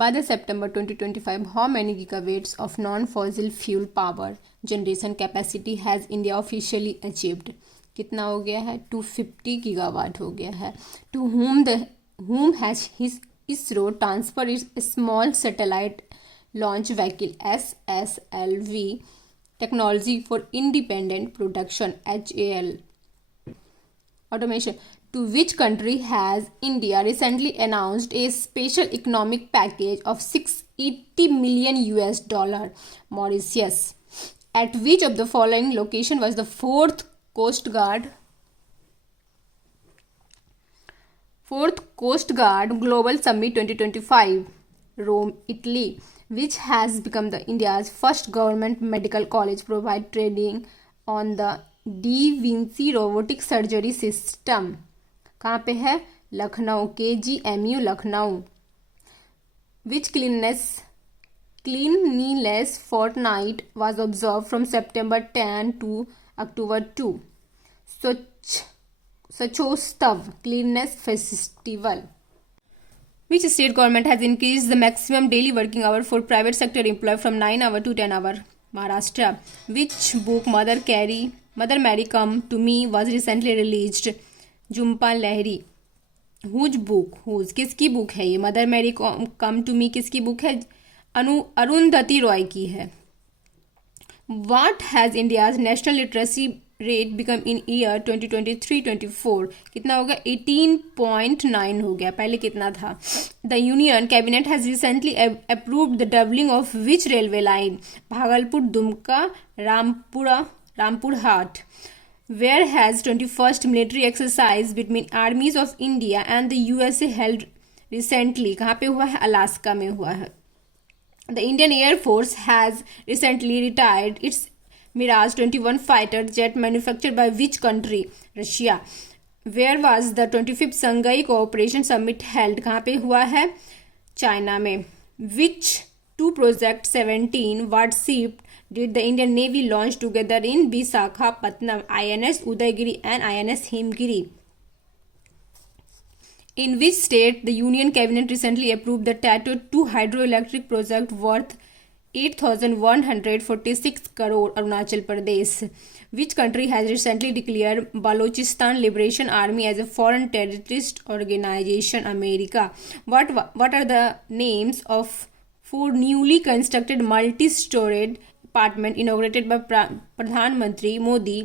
By the September 2025, how many gigawatts of non-fossil fuel power generation capacity has India officially achieved? कितना हो गया है? 250 gigawatt हो गया है. To whom has ISRO transferred its small satellite launch vehicle SSLV technology for independent production HAL automation? To which country has India recently announced a special economic package of $680 million? Mauritius. At which of the following location was the fourth Coast Guard Global Summit 2025? Rome, Italy. Which has become the India's first government medical college provide training on the D Vinci robotic surgery system? कहाँ पे है? Lucknow. KGMU Lucknow. Which cleanliness fortnight was observed from September 10 to October 2? Swachhostav cleanliness festival. Which state government has increased the maximum daily working hour for private sector employee from 9 hours to 10 hours? Maharashtra. Which book Mother Mary Come to Me was recently released? Jhumpa Lahiri. Whose book? Whose किसकी book है ये? Mother Mary come to me किसकी book है? अरुंधति रॉय की है. What has India's national literacy rate become in year 2023-24? कितना होगा? 18.9 हो गया. पहले कितना था? The union cabinet has recently approved the doubling of which railway line? Bhagalpur Dumka Rampurhat. Where has 21st military exercise between armies of India and the USA held recently? कहाँ पे हुआ है? अलास्का में हुआ है. The Indian Air Force has recently retired its Mirage 21 fighter jet manufactured by which country? Russia. Where was the 25th Shanghai Cooperation Summit held? कहाँ पे हुआ है? चाइना में. Which two Project 17 warship did the Indian Navy launch together in Visakhapatnam? INS Udaygiri and INS Himgiri. In which state the Union Cabinet recently approved the Tato 2 hydroelectric project worth 8,146 crore? Arunachal Pradesh. Which country has recently declared Balochistan Liberation Army as a foreign terrorist organization? America. What are the names of 4 newly constructed multi-storied apartment inaugurated by Pradhan Mantri Modi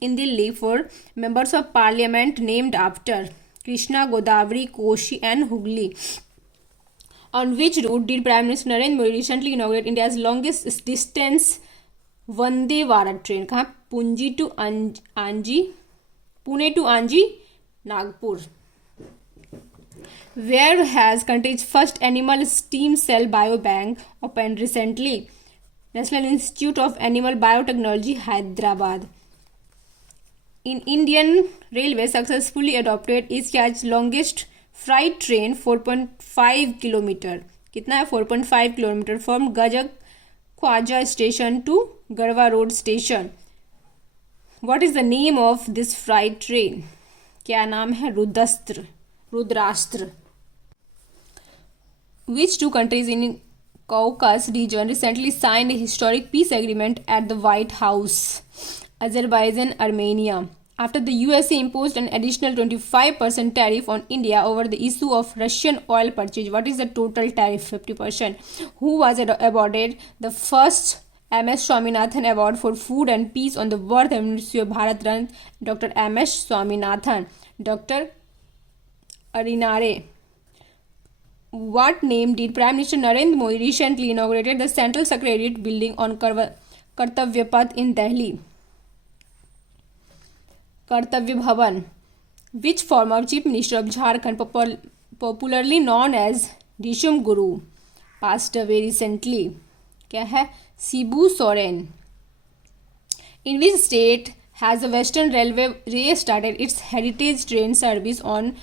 in Delhi for members of parliament named after? Krishna, Godavari, Koshi and Hooghly. On which route did Prime Minister Narendra Modi recently inaugurate India's longest distance Vande Bharat train? कहाँ? Pune to Anji, Nagpur. Where has country's first animal stem cell biobank opened recently? National Institute of Animal Biotechnology, Hyderabad. In Indian Railway successfully adopted Asia's longest freight train 4.5 kilometer. कितना है? 4.5 kilometer from Gajak Khwaja station to Garwa Road station. What is the name of this freight train? क्या नाम है? Rudrastra. Which two countries in Caucasus region recently signed a historic peace agreement at the White House? Azerbaijan, Armenia. After the USA imposed an additional 25% tariff on India over the issue of Russian oil purchase, what is the total tariff? 50%. Who was awarded the first MS Swaminathan Award for Food and Peace on the World Anniversary of Bharat Ratna? Dr. MS Swaminathan. Dr. Arinare. What name did Prime Minister Narendra Modi recently inaugurated the Central Secretariat building on Kartavya Path in Delhi? Kartavya Bhavan. Which former Chief Minister of Jharkhand, popularly known as Risham Guru, passed away recently? क्या है? Shibu Soren. In which state has the Western Railway restarted its heritage train service on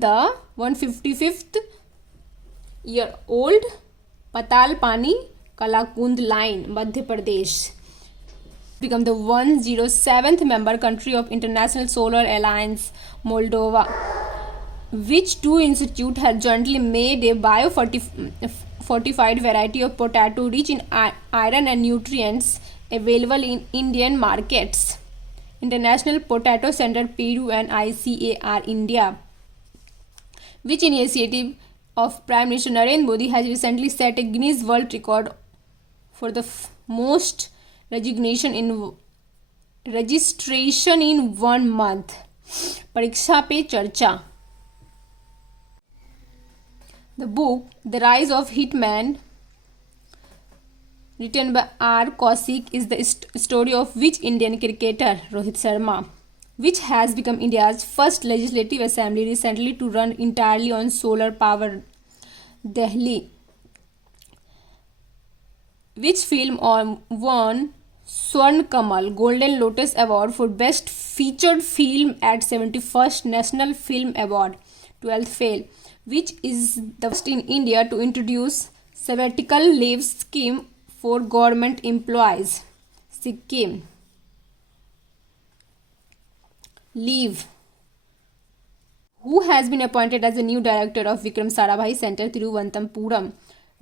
the 155th year old Patalpani Kalakund line? Madhya Pradesh. Become the 107th member country of International Solar Alliance, Moldova. Which two institute has jointly made a fortified variety of potato rich in iron and nutrients available in Indian markets? International Potato Center Peru and ICAR India. Which initiative of Prime Minister Narendra Modi has recently set a Guinness World Record for the most registration in 1 month? परीक्षा पे चर्चा. The book The Rise of Hitman, written by R. Kaushik, is the story of which Indian cricketer, Rohit Sharma, which has become India's first legislative assembly recently to run entirely on solar power? Delhi. Which film won Swarn Kamal Golden Lotus Award for Best Featured Film at 71st National Film Award? 12th Fail. Which is the first in India to introduce sabbatical leave scheme for government employees? Sikkim. Leave. Who has been appointed as the new director of Vikram Sarabhai Center, Thiruvananthapuram?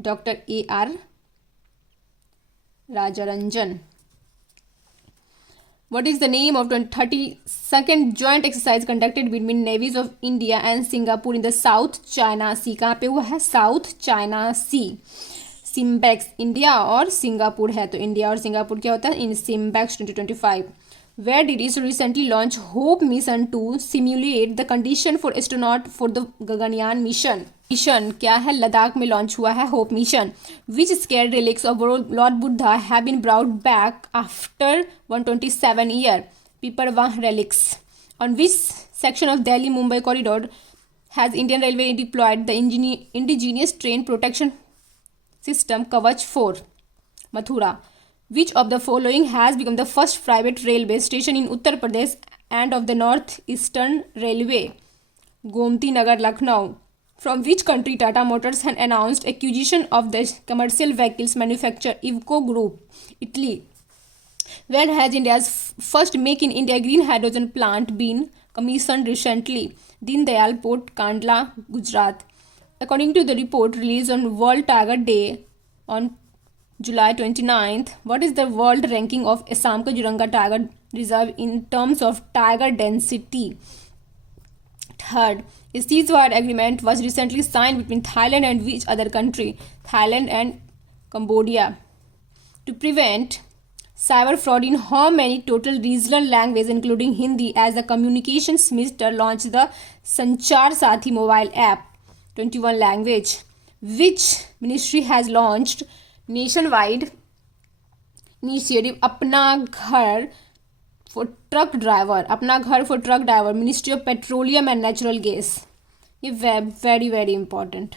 Dr. A.R. Rajaranjan. What is the name of 32nd joint exercise conducted between navies of India and Singapore in the South China Sea? कहाँ पे हुआ है? South China सी. SIMBEX India और Singapore है, तो India और Singapore क्या होता है इन SIMBEX 2025. Where did ISRO recently launch Hope mission to simulate the condition for astronaut for the Gaganyaan mission? Mission क्या है? लद्दाख में लॉन्च हुआ है Hope mission. Which sacred relics of Lord Buddha have been brought back after 127 year? Piprahwa relics. On which section of Delhi Mumbai corridor has Indian Railway deployed the indigenous train protection system Kavach 4? Mathura. Which of the following has become the first private railway station in Uttar Pradesh and of the North Eastern Railway? Gomti Nagar, Lucknow. From which country Tata Motors had announced acquisition of the commercial vehicles manufacturer Iveco Group? Italy. Where has India's first Make in India green hydrogen plant been commissioned recently? Deen Dayal Port, Kandla, Gujarat. According to the report released on World Tiger Day on July 29th, what is the world ranking of Assam Kaziranga Tiger Reserve in terms of tiger density? Third, a ceasefire agreement was recently signed between Thailand and which other country? Thailand and Cambodia. To prevent cyber fraud in how many total regional languages including Hindi as the communications minister launched the Sanchar Sathi mobile app? 21 language. Which ministry has launched nationwide initiative Apna Ghar for truck driver? Apna Ghar for truck driver, Ministry of Petroleum and Natural Gas. ये very very important.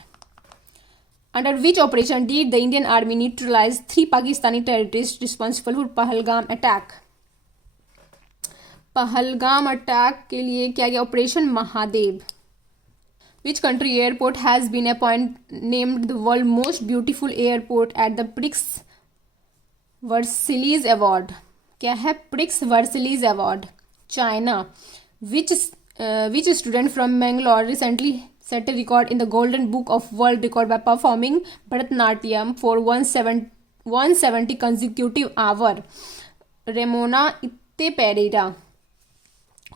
Under which operation did the Indian Army neutralize 3 Pakistani terrorists responsible for Pahalgam attack? Pahalgam attack के लिए क्या गया? Operation Mahadev. Which country airport has been named the world most beautiful airport at the Prix Versailles Award? क्या है? Prix Versailles Award. China. Which student from Bangalore recently set a record in the Golden Book of World Record by performing Bharatanatyam for 170 consecutive hours? Ramona Itte Pereira.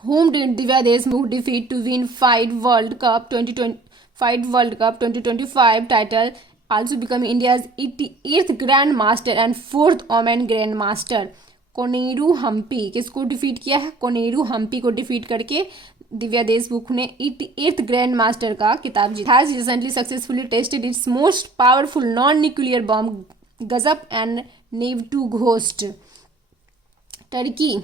Whom did Divya Deshmukh defeat to win Fight World Cup 2025 title, also becoming India's 88th Grand Master and 4th Women Grand Master? Koneru Hampi. किसको defeat किया है? कोनेरू हम्पी को defeat करके दिव्या देशमुख ने 88th grand master का खिताब जीता. Has recently successfully tested its most powerful non nuclear bomb Gazap and नेव-2 ghost. Turkey.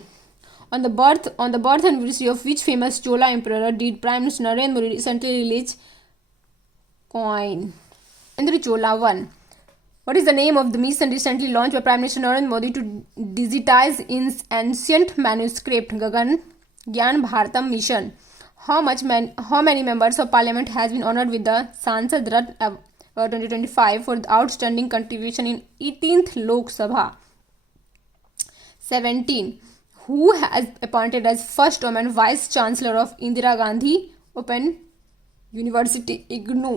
On the birth anniversary of which famous Chola emperor did Prime Minister Narendra Modi recently release coin? Indra Chola 1. What is the name of the mission recently launched by Prime Minister Narendra Modi to digitize ancient manuscript? Gagan Gyan Bharatam mission. How many members of parliament has been honored with the Sansad Ratna Award 2025 for the outstanding contribution in 18th Lok Sabha? 17. Who has appointed as first woman Vice Chancellor of Indira Gandhi Open university IGNOU,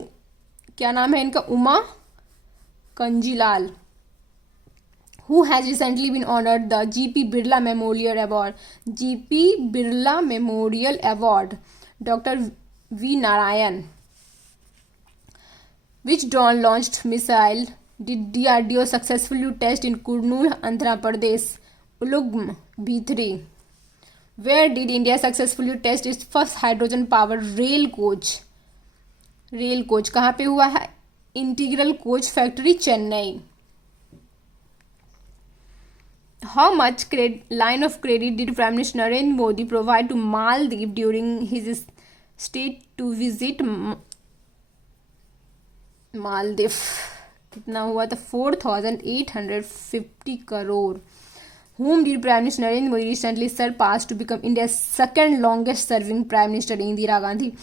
क्या नाम है इनका, Uma Kanjilal. Who has recently been honored the G.P. Birla Memorial Award? G.P. Birla Memorial Award. Dr. V. Narayan. Which drone-launched missile did DRDO successfully test in Kurnool, Andhra Pradesh? Ulugm B3. Where did India successfully test its first hydrogen-powered rail coach? Rail coach कहाँ पे हुआ है? Integral coach factory, Chennai. How much line of credit did Prime Minister Narendra Modi provide to Maldives during his stay to visit Maldives? कितना हुआ था? 4,850 crore. Whom did Prime Minister Narendra Modi recently surpass to become India's second longest serving Prime Minister? Indira Gandhi.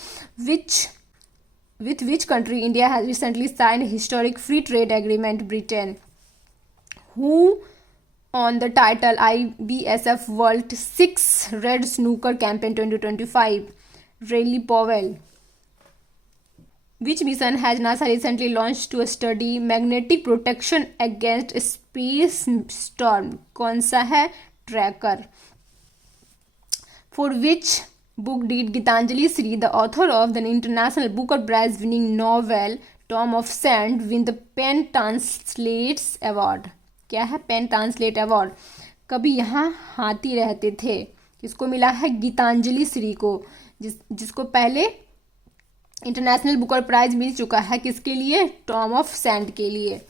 With which country India has recently signed a historic free trade agreement? Britain. Who on the title IBSF World 6 Red Snooker Campaign 2025? Riley Powell. Which mission has NASA recently launched to study magnetic protection against space storm? कौन सा है? Tracker. For which book did Gitanjali Sri, the author of the International Booker Prize winning novel Tom of Sand, win the Pen Translates Award? क्या है? PEN translate award. कभी यहाँ हाथी रहते थे, किसको मिला है? गीतांजलि श्री को, जिसको पहले इंटरनेशनल बुकर प्राइज मिल चुका है. किसके लिए? टॉम ऑफ सैंड के लिए.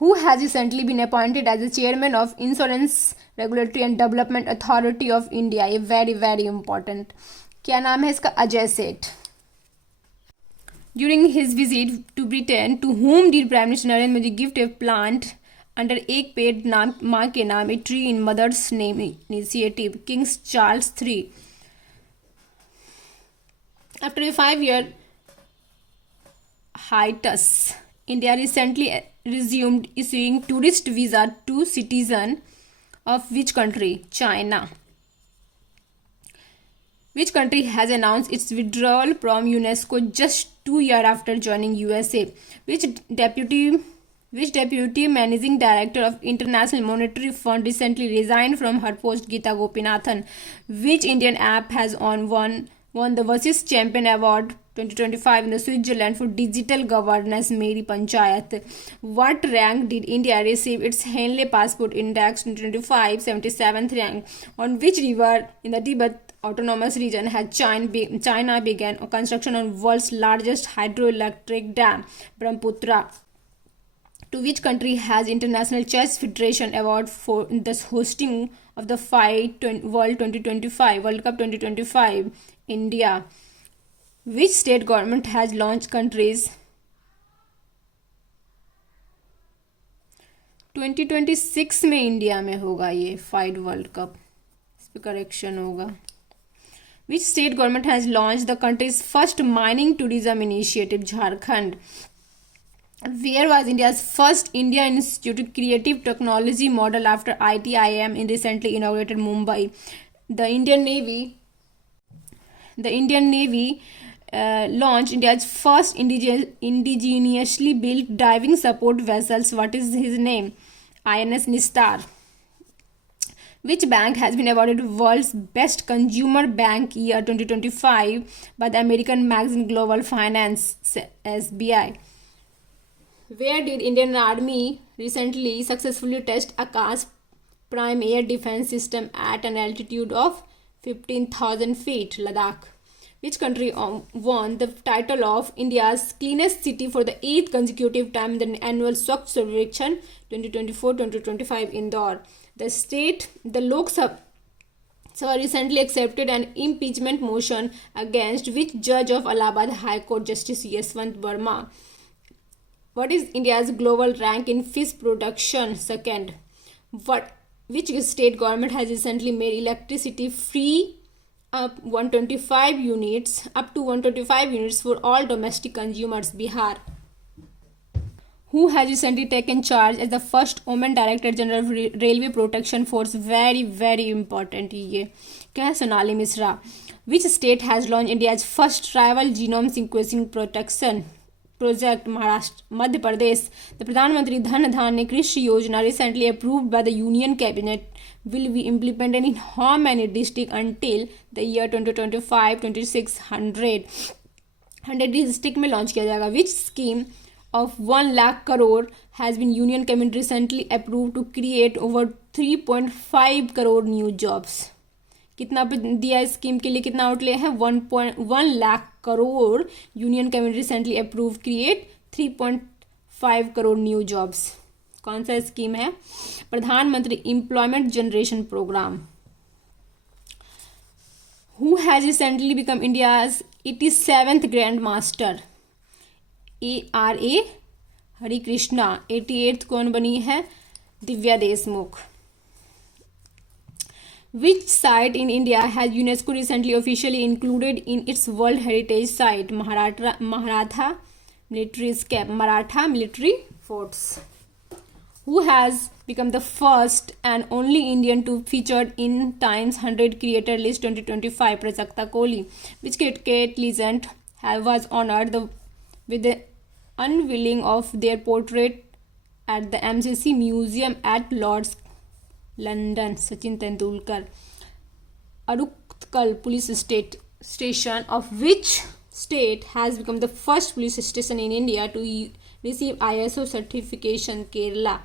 Who has recently been appointed as the chairman of insurance regulatory and development authority of India? ये वेरी वेरी इंपॉर्टेंट. क्या नाम है इसका? Ajay Seth. During his visit to Britain, to whom did Prime Minister Narendra Modi gift a plant under एक पेड़ नाम माँ के नाम, a tree in mother's name initiative? Kings Charles III. After a 5-year hiatus, India recently resumed issuing tourist visa to citizens of which country? China. Which country has announced its withdrawal from UNESCO just 2 years after joining USA? Which deputy managing director of International Monetary Fund recently resigned from her post? Geeta Gopinathan. Which Indian app has won the Vasist Champion Award 2025 in the Switzerland for digital governance? Meri Panchayat. What rank did India receive its Henley Passport Index 2025? 77th rank. On which river in the Tibet Autonomous Region has China began construction on world's largest hydroelectric dam, Brahmaputra? To which country has International Chess Federation award for the hosting of the World Cup 2025? India. Which state government has launched countries 2026 में? India में होगा ये FIDE world cup, इस पर correction होगा. Which state government has launched the country's first mining tourism initiative? Jharkhand. Where was India's first India Institute of Creative Technology model after ITIM in recently inaugurated Mumbai? The Indian Navy launched India's first indigenously built diving support vessels. What is his name? INS Nistar. Which bank has been awarded World's Best Consumer Bank Year 2025 by the American magazine Global Finance? SBI. Where did Indian Army recently successfully test Akash Prime Air Defense System at an altitude of 15,000 feet? Ladakh. Which country won the title of India's cleanest city for the 8th consecutive time in the annual Swachh Sarvekshan 2024-2025? Indore. The Lok Sabha recently accepted an impeachment motion against which judge of Allahabad High Court, Justice Yashwant Verma? What is India's global rank in fish production? Second. Which state government has recently made electricity free up to 125 units for all domestic consumers? Bihar. Who has recently taken charge as the first woman Director General of Railway Protection Force? Very very important. ये क्या है? Sonali Mishra. Which state has launched India's first tribal genome sequencing protection project? Maharashtra. Madhya Pradesh. The Pradhan Mantri Dhan Dhanya Krishi Yojana, recently approved by the Union Cabinet, will be implemented in how many districts until the year 2025-26? 100 district में launch किया जाएगा. विच scheme of 1 lakh crore has been Union Cabinet recently approved to create over 3.5 crore new jobs? कितना दिया इस scheme के लिए, कितना outlay है? 1 lakh crore. Union cabinet recently approve create 3.5 crore new jobs. कौन सा स्कीम है? Pradhanmantri employment generation programme. Who has recently become India's 87th Grand Master? ARA Hari Krishna. 88th कौन बनी है? Divya Deshmukh. Which site in India has UNESCO recently officially included in its World Heritage Site? Maratha military forts. Who has become the first and only Indian to featured in Times 100 Creator List 2025? Prajakta Kohli. Which cricket legend was honored with the unveiling of their portrait at the MCC Museum at Lord's, London? Sachin Tendulkar. Arutkal police station of which state has become the first police station in India to receive ISO certification? Kerala.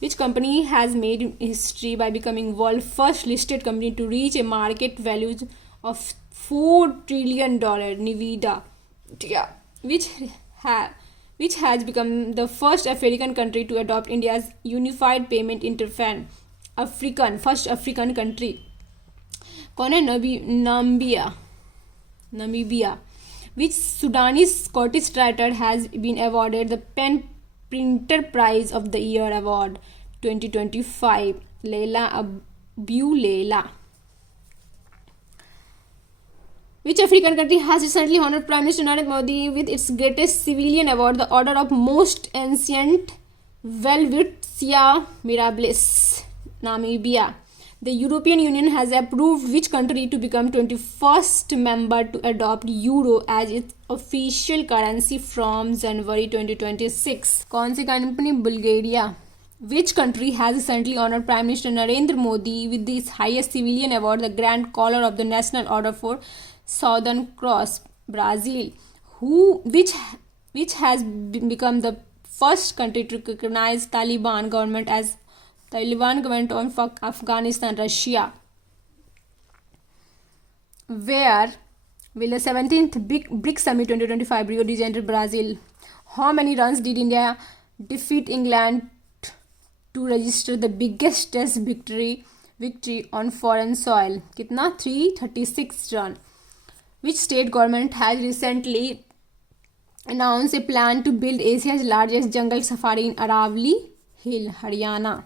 Which company has made history by becoming world first listed company to reach a market value of $4 trillion? Nvidia. Which has become the first African country to adopt India's unified payment interface? First African country. कौन है? Namibia. Which Sudanese Scottish writer has been awarded the Pen Printer Prize of the Year Award 2025? Leila Abu Leila. Which African country has recently honored Prime Minister Narendra Modi with its greatest civilian award, the Order of Most Ancient Welwitschia Mirabilis? Namibia. The European Union has approved which country to become 21st member to adopt Euro as its official currency from January 2026? कौन सी company? Bulgaria. Which country has recently honored Prime Minister Narendra Modi with its highest civilian award, the Grand Collar of the National Order for Southern Cross? Brazil. Which has become the first country to recognize Taliban government of Afghanistan? Russia. Where will the 17th BRICS Summit 2025 Rio de Janeiro, Brazil? How many runs did India defeat England to register the biggest test victory on foreign soil? कितना? 336 run. Which state government has recently announced a plan to build Asia's largest jungle safari in Aravali Hill, Haryana?